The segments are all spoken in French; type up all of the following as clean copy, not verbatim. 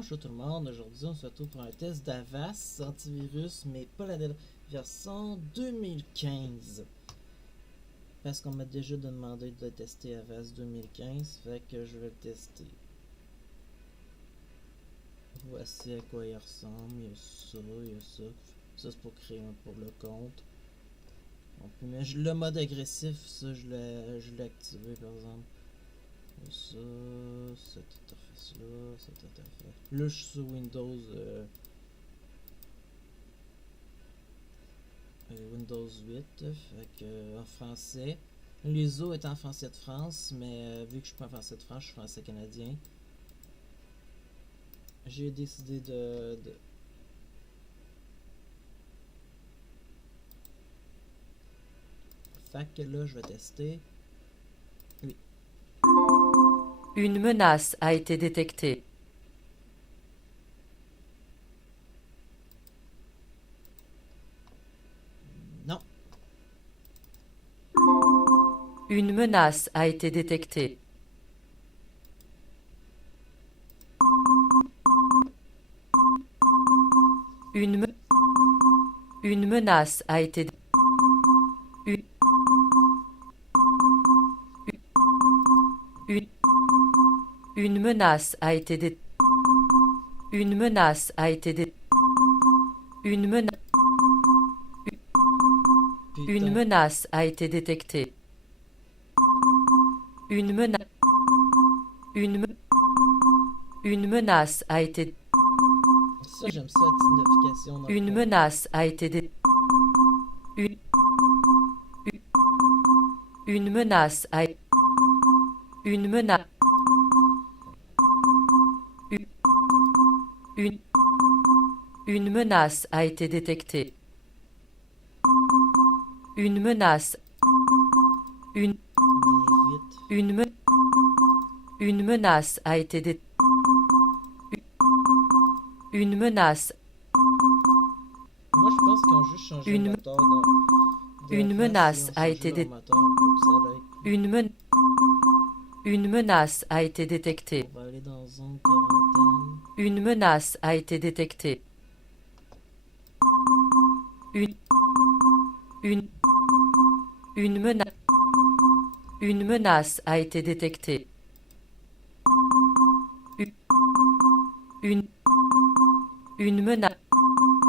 Bonjour tout le monde, aujourd'hui on se retrouve pour un test d'Avast antivirus, mais pas la version 2015. Parce qu'on m'a déjà demandé de tester Avast 2015, fait que je vais le tester. Voici à quoi il ressemble, il y a ça, il y a ça. Ça c'est pour créer pour le compte. Mais le mode agressif, ça je l'ai activé par exemple. Ça, cette interface-là, cette interface. Là, je suis sur Windows. Windows 8, fait que en français. L'ISO est en français de France, mais vu que je suis pas en français de France, je suis français canadien. J'ai décidé Fait que là, je vais tester. Oui. Une menace a été détectée. Non. Une menace a été détectée. Une menace a été Une menace a été Une menace a été Une menace a été détectée. Une menace a été Ça, j'aime ça, la petite notification. Une menace a été Une menace a Une menace Une menace a été détectée. Une menace Une menace a été détectée. Une menace Moi, je pense qu'ils ont juste changé le moteur Une menace a été Une menace a été détectée. On va aller dans zone quarantaine. Une menace a été détectée. Une menace a été détectée. Une menace a été détectée. Une menace a été détectée.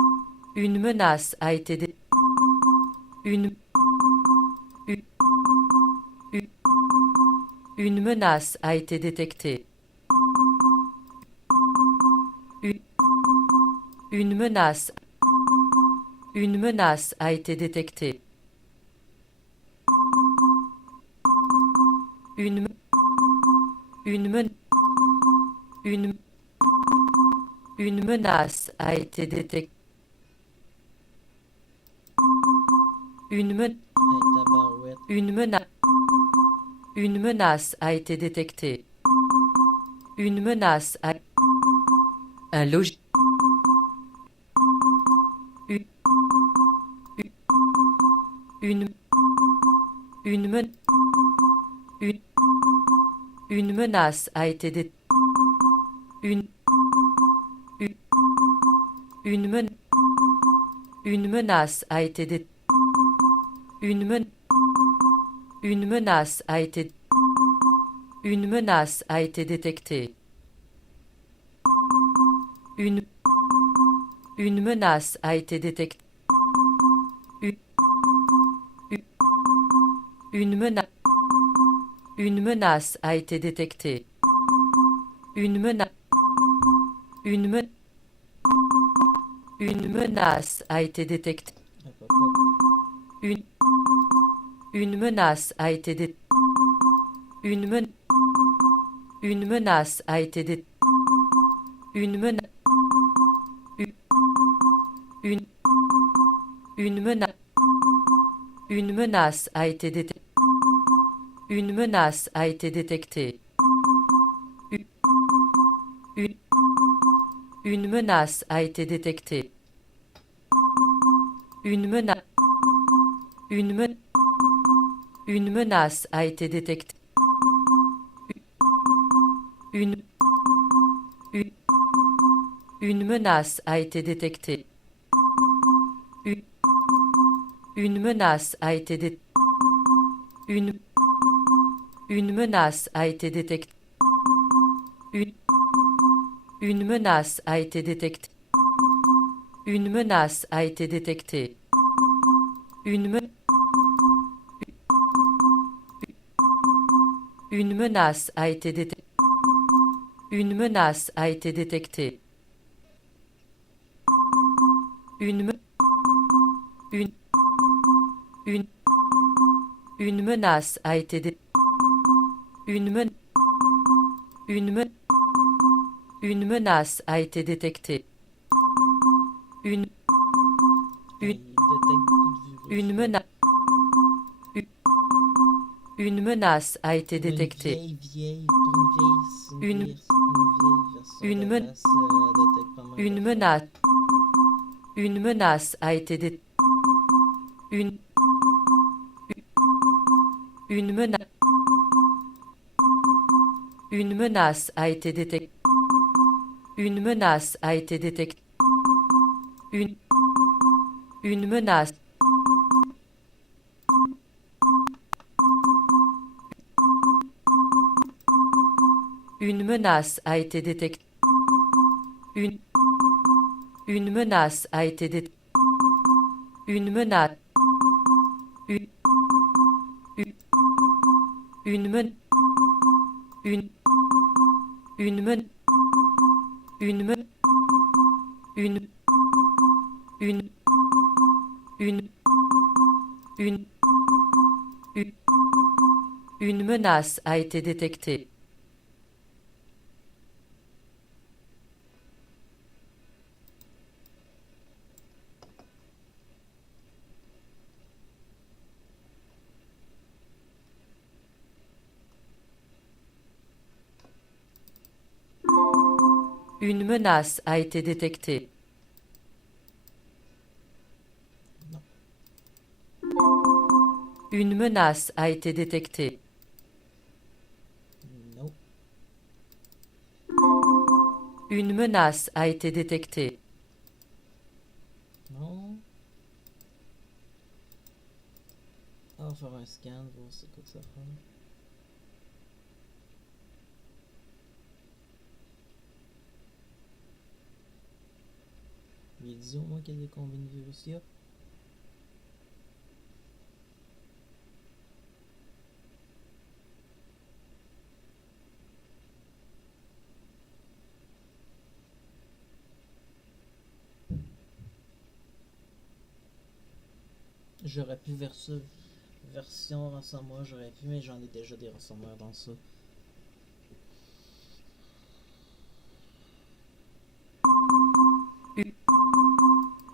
Une menace a été détectée. Une menace a été détectée. Une menace a été détectée. Une menace a un logiciel. Une menace a été détectée. Une menace a été détectée. Une menace a été détectée. Une menace a été détectée. Une menace a été détectée. Une menace a été détectée. Une menace a été détectée. Une menace a été détectée. Une menace a été détectée. Une menace a été détectée. Une menace a été détectée. Une menace a été détectée. Une menace a été détectée. Une, une menace a été détectée. Une menace a été détectée. Une, une menace a été détectée. Une menace a été détectée. Une, me- une menace a été détectée. Une menace a été détectée. Une, me- une, une, une menace a été détectée. Une, men- une, men- une menace a été détectée. Une, Hey, une, il détecte beaucoup de une virus, là. menace, une menace a été Pour une détectée. Une, une vieille version une, men- d'Avast, détecte pas mal une d'affaires. menace, une menace a été détectée. Une, une menace, une menace a été détectée. Une menace a été détectée. Une, une menace, une menace a été détectée. Une, une menace a été détectée. Une menace, une, une, une, men- une, une, men- une, men- une, une, une, une, une, une menace a été détectée. Une menace a été détectée. Non. Une menace a été détectée. Non. Une menace a été détectée. Non. On va faire un scan, voir c'est quoi que ça fait. Il dit au moins qu'il y a des combien de virus il y a. J'aurais pu version ransomware, j'aurais pu, mais j'en ai déjà des ransomware dans ça.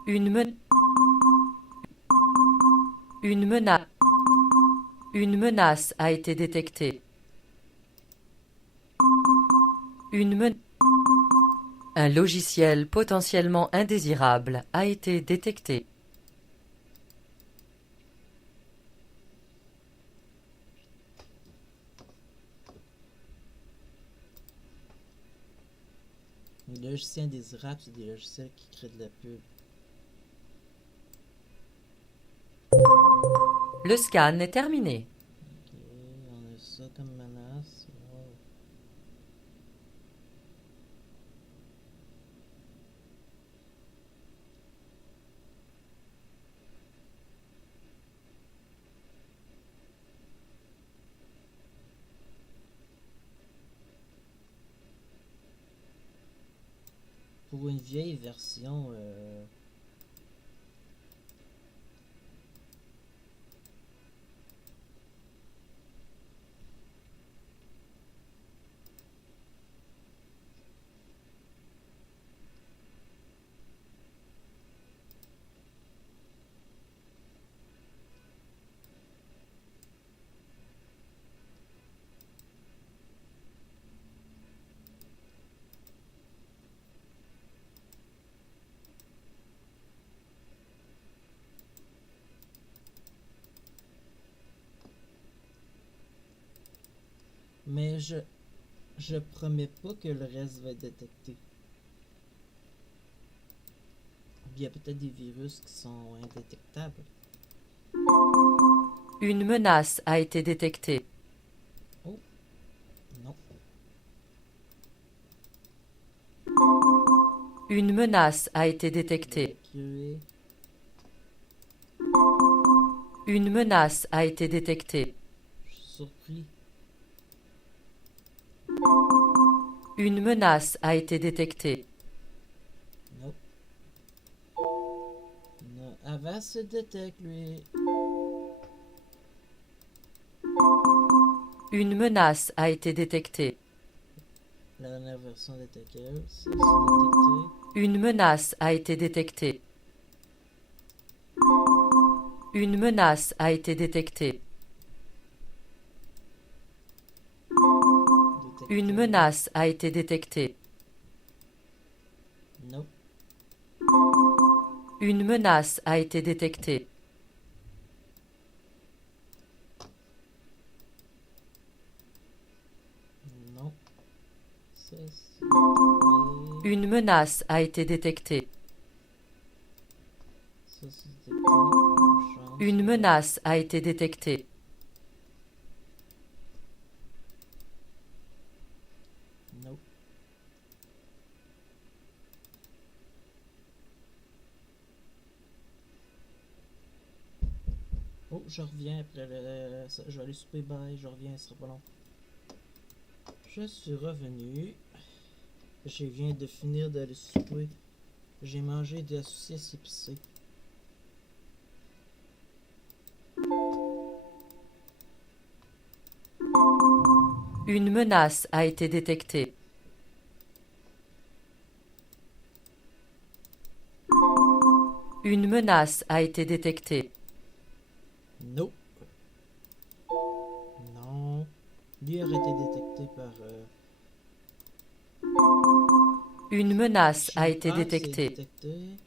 Une men- une menace, une menace a été détectée. Une men- un logiciel potentiellement indésirable a été détecté. Les logiciels indésirables, c'est des logiciels qui créent de la pub. Le scan est terminé. Ok, on a ça comme menace. Wow. Pour une vieille version, mais je promets pas que le reste va être détecté. Il y a peut-être des virus qui sont indétectables. Une menace a été détectée. Oh, non. Une menace a été détectée. Évacuer. Une menace a été détectée. Je suis surpris. Une menace a été détectée. Non. Non. Avast se détecte, lui. Une menace a été détectée. La dernière version détectée. Ça, c'est détecté. Une menace a été détectée. Une menace a été détectée. Détecté. Une menace a été détectée. Non. Une menace a été détectée. Non. Ça, c'est détecté. Une menace a été détectée. Ça, c'est détecté. Une chance. Une menace a été détectée. Non. Oh, je reviens après le... Je vais aller souper, bye, je reviens, ce sera pas long. Je suis revenu. Je viens de finir d'aller souper. J'ai mangé de la saucisse épicée. Une menace a été détectée. Une menace a été détectée. Non. Non. Lui aurait été détecté par... Une menace a été Chimpanzé détectée. détecté.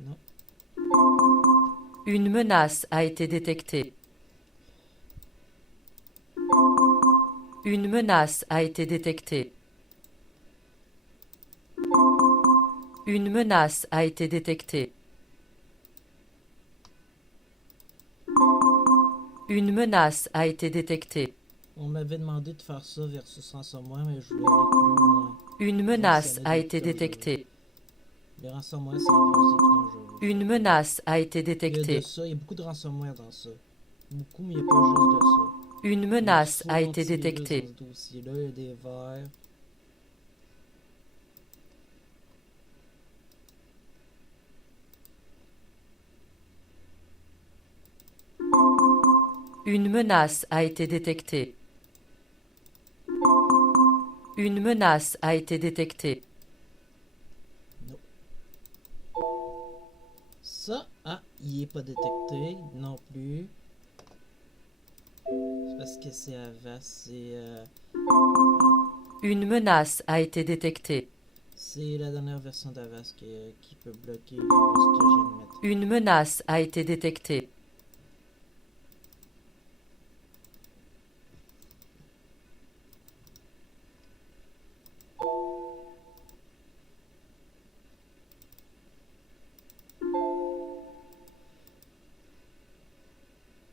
Non. Une menace a été détectée. Une menace a été détectée. Une menace a été détectée. Une menace a été détectée. On m'avait demandé de faire ça versus ransomware, mais je voulais aller plus loin. Une menace a été détectée. Les ransomware, c'est les virus les plus dangereux. Une menace a été Il y a de détectée. ça, il y a beaucoup de ransomware dans ça. Beaucoup, mais il n'y a pas juste de ça. Une menace Il y a a du faux été antivirus détectée. dans ce dossier-là, il y a des vers. Une menace a été détectée. Une menace a été détectée. Non. Ça, ah, il n'est pas détecté non plus. C'est parce que c'est Avast, Une menace a été détectée. c'est la dernière version d'Avast qui peut bloquer les virus que je viens de mettre. Une menace a été détectée.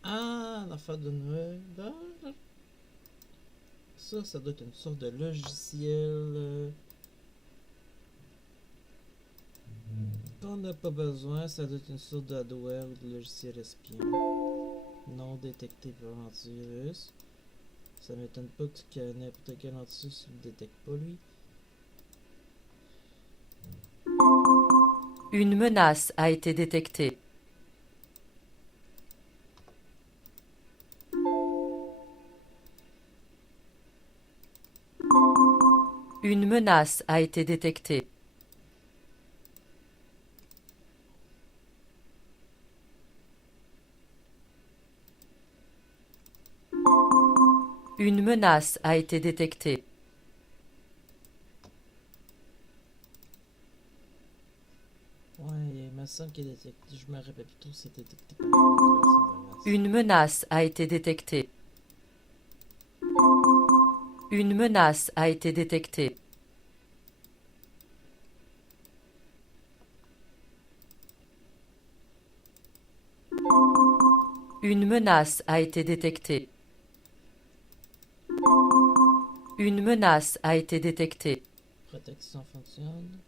Ah, l'affaire de Noël. Ça doit être une sorte de logiciel qu'on n'a pas besoin. Ça doit être une sorte d'adware ou de logiciel espion. Non détecté par l'antivirus. Ça m'étonne pas que n'importe quel antivirus ne le détecte pas, lui. Une menace a été détectée. Une menace a été détectée. Une menace a été détectée. Ouais, il me semble qu'il est détecté. Je me rappelle plus trop si c'est détecté par une version d'Avast. Une menace a été détectée. Une menace a été détectée. Une menace a été détectée. Une menace a été détectée. Protection fonctionne.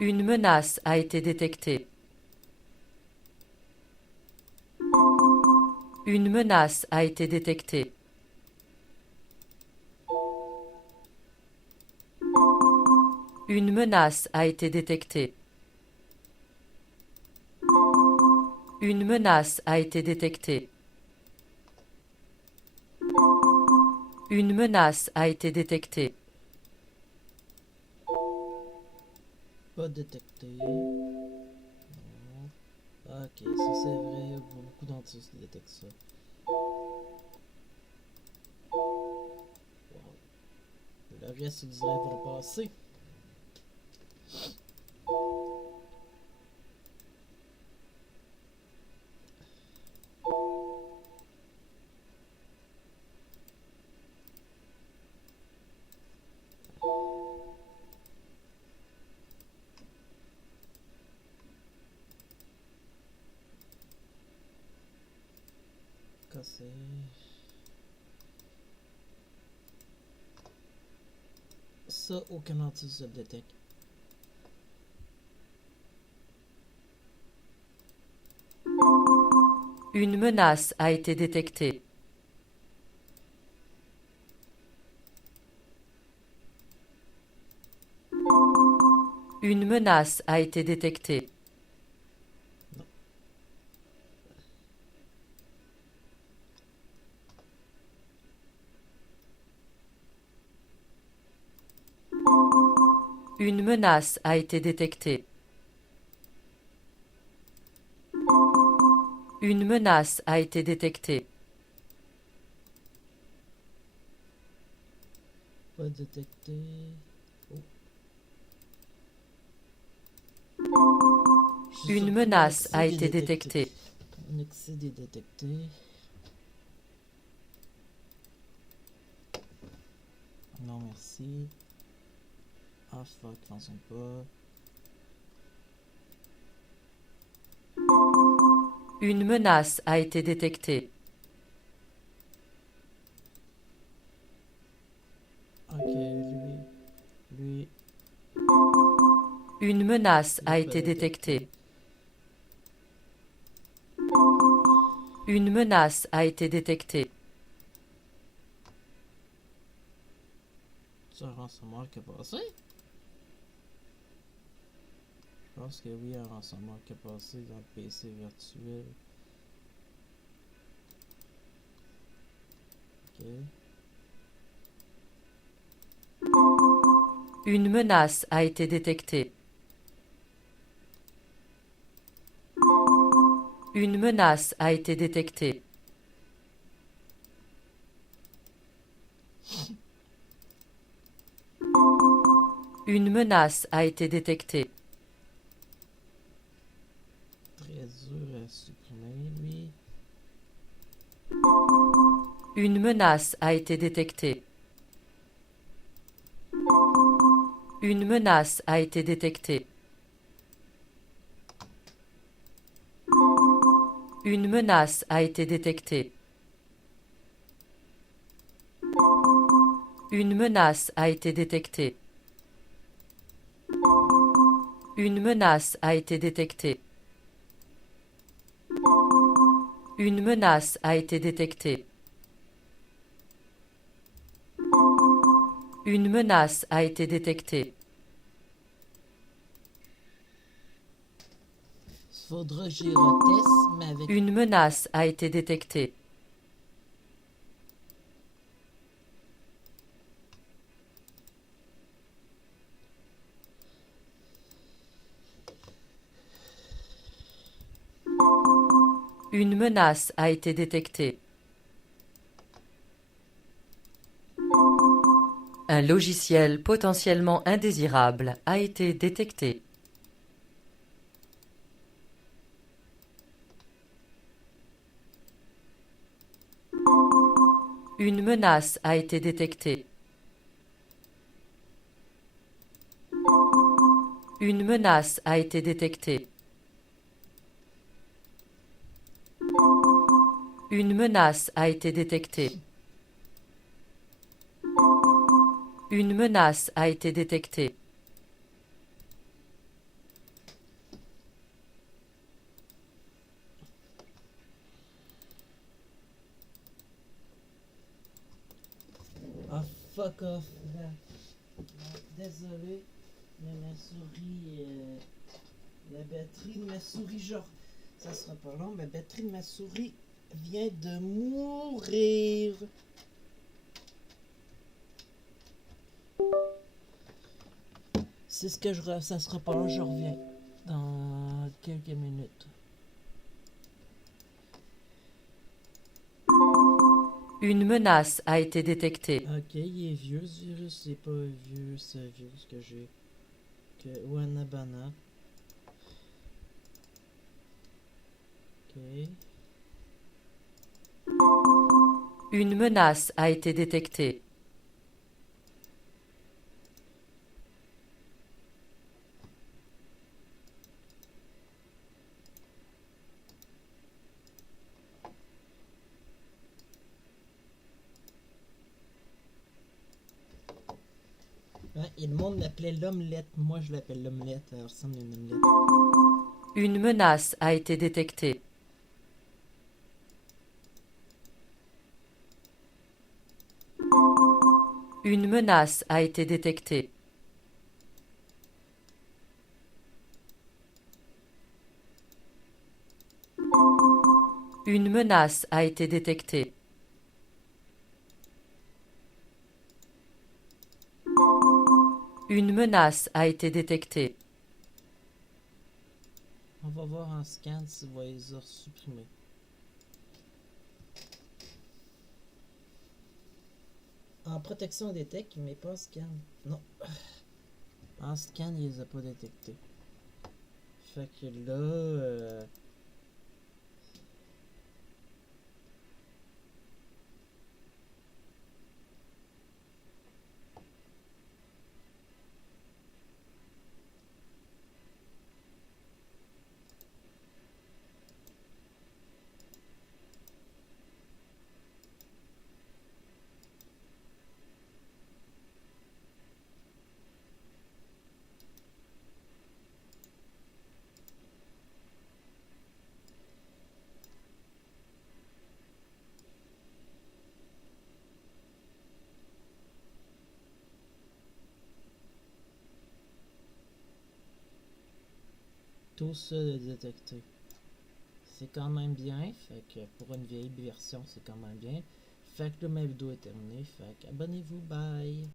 Une menace a été détectée. Une menace a été détectée. Une menace a été détectée. Une menace a été détectée. Une menace a été détectée. Pas détecté. Non. Ok, ça c'est vrai. Beaucoup d'antivirus qui détectent ça. Wow. Le reste du rêve va passer. Casser. Ça, aucun antivirus le détecte. Une menace a été détectée. Une menace a été détectée. Une menace a été détectée. Une menace a été détectée. Pas détecté. Oh. Une menace a été détectée. Un excès est détecté. Non merci. Ah fuck, fonctionne pas. Une menace a été détectée. Ok, lui. Une menace a Lui été pas détectée. Une menace a été détectée. C'est un ransomware qui a passé? Je pense que oui, un ransomware qui a passé dans le PC virtuel. Ok. Une menace a été détectée. Une menace a été détectée. Une menace a été détectée. Très dur à supprimer, lui. Une menace a été détectée. Une menace a été détectée. Une menace a été détectée. Une menace a été détectée. Une menace a été détectée. Une menace a été détectée. Une menace a été détectée. Faudra que j'y reteste, mais avec... Une menace a été détectée. Une menace a été détectée. Un logiciel potentiellement indésirable a été détecté. Une menace a été détectée. Une menace a été détectée. Une menace a été détectée. Une menace a été détectée. Ah, fuck off. Désolé, mais ma souris, la batterie de ma souris, genre, ça sera pas long, ma batterie de ma souris vient de mourir. C'est ce que ça sera pas long, je reviens dans quelques minutes. Une menace a été détectée. Ok, il est vieux ce virus, c'est pas vieux ce virus que j'ai. Que Wanabana. Ok. Une menace a été détectée. Hein, et le monde l'appelait l'omelette. Moi, je l'appelle l'omelette. Elle ressemble à une omelette. Une menace a été détectée. Une menace a été détectée. Une menace a été détectée. Une menace a été détectée. On va voir en scan si va les supprimer. En protection des techs, mais pas en scan. Non. En scan, il les a pas détectés. Fait que là... tout ça est détecté. C'est quand même bien. Fait que pour une vieille version, c'est quand même bien. Fait que là, ma vidéo est terminée. Fait que abonnez-vous. Bye!